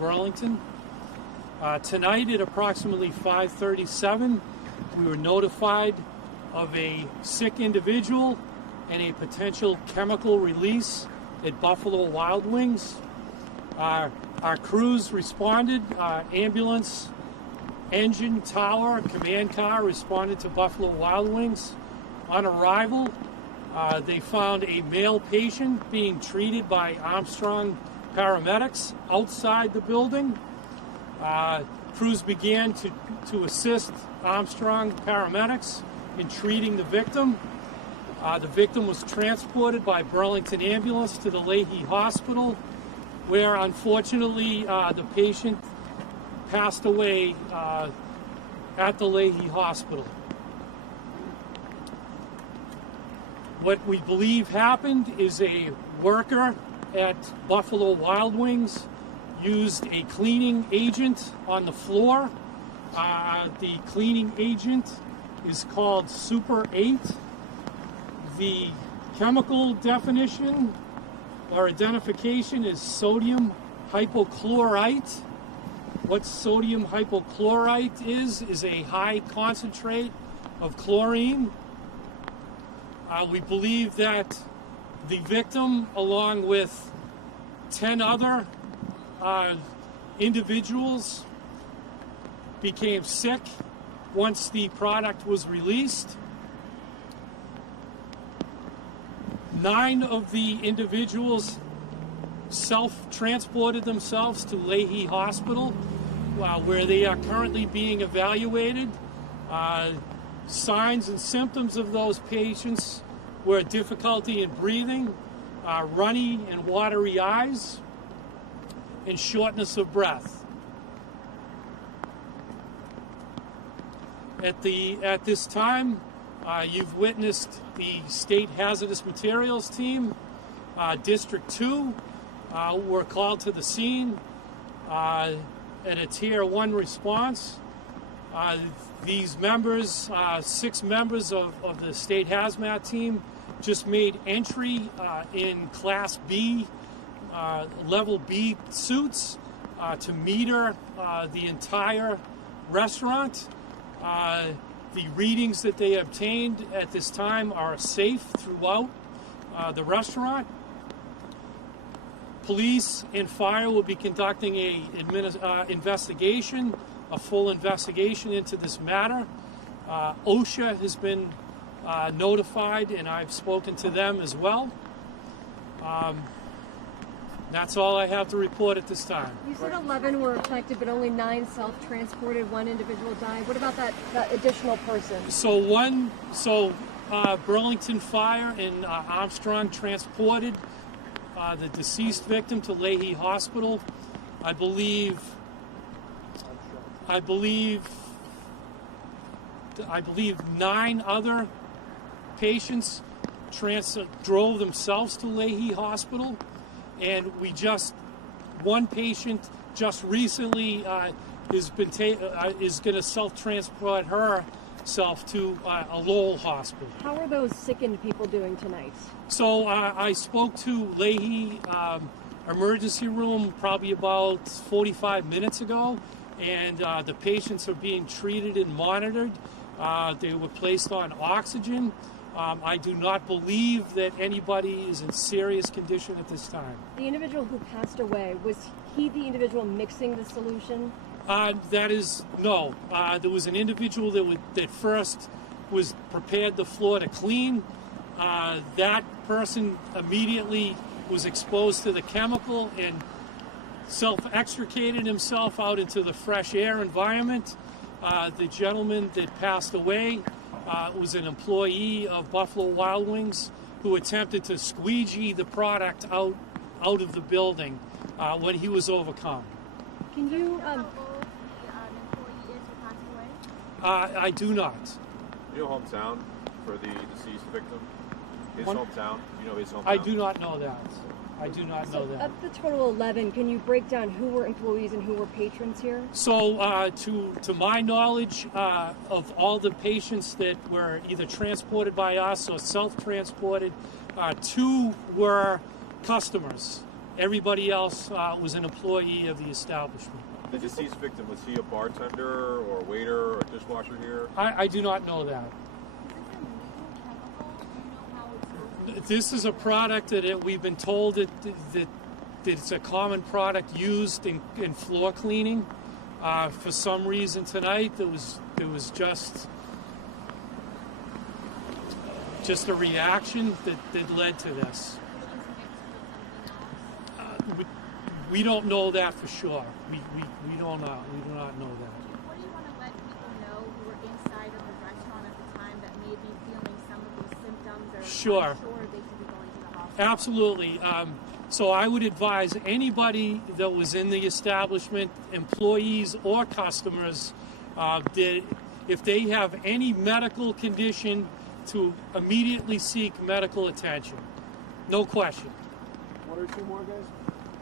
Burlington. Tonight at approximately 5:37, we were notified of a sick individual and a potential chemical release at Buffalo Wild Wings. Our crews responded, ambulance, engine, tower, command car responded to Buffalo Wild Wings. On arrival, they found a male patient being treated by Armstrong paramedics outside the building. Crews began to assist Armstrong paramedics in treating the victim. The victim was transported by Burlington ambulance to the Leahy Hospital, where unfortunately the patient passed away at the Leahy Hospital. What we believe happened is a worker at Buffalo Wild Wings used a cleaning agent on the floor. The cleaning agent is called Super 8. The chemical definition or identification is sodium hypochlorite. What sodium hypochlorite is a high concentrate of chlorine. We believe that the victim, along with 10 other individuals, became sick once the product was released. 9 of the individuals self-transported themselves to Leahy Hospital, where they are currently being evaluated. Signs and symptoms of those patients were difficulty in breathing, runny and watery eyes, and shortness of breath. At this time, you've witnessed the State Hazardous Materials team, District 2, were called to the scene at a Tier 1 response. These members, 6 members of the State Hazmat team, just made entry in Class B, Level B suits to meter the entire restaurant. The readings that they obtained at this time are safe throughout the restaurant. Police and fire will be conducting a investigation, a full investigation into this matter. OSHA has been notified, and I've spoken to them as well. That's all I have to report at this time. You said 11 were affected, but only 9 self-transported. 1 individual died. What about that additional person? So Burlington Fire and Armstrong transported the deceased victim to Leahy Hospital. I believe 9 other patients drove themselves to Leahy Hospital, and one patient just recently is going to self-transport herself to a Lowell hospital. How are those sickened people doing tonight? So I spoke to Leahy emergency room probably about 45 minutes ago, and the patients are being treated and monitored. They were placed on oxygen. I do not believe that anybody is in serious condition at this time. The individual who passed away, was he the individual mixing the solution? That is, no. There was an individual that first was prepared the floor to clean. That person immediately was exposed to the chemical and self-extricated himself out into the fresh air environment. The gentleman that passed away was an employee of Buffalo Wild Wings who attempted to squeegee the product out of the building when he was overcome. Can you... I do not. You know hometown for the deceased victim? His hometown? You know his hometown? I do not know that. I do not know that. Of the total 11, can you break down who were employees and who were patrons here? So, to my knowledge, of all the patients that were either transported by us or self-transported, 2 were customers. Everybody else was an employee of the establishment. The deceased victim, was he a bartender or a waiter or a dishwasher here? I do not know that. This is a product that we've been told that it's a common product used in floor cleaning. For some reason tonight, there was just a reaction that led to this. We don't know that for sure. We don't know. We do not know that. What do you want to let people know who were inside of the restaurant at the time that may be feeling some of these symptoms or Sure. unsure they should be going to the hospital? Absolutely. So I would advise anybody that was in the establishment, employees or customers, that if they have any medical condition, to immediately seek medical attention. No question. One or two more, guys?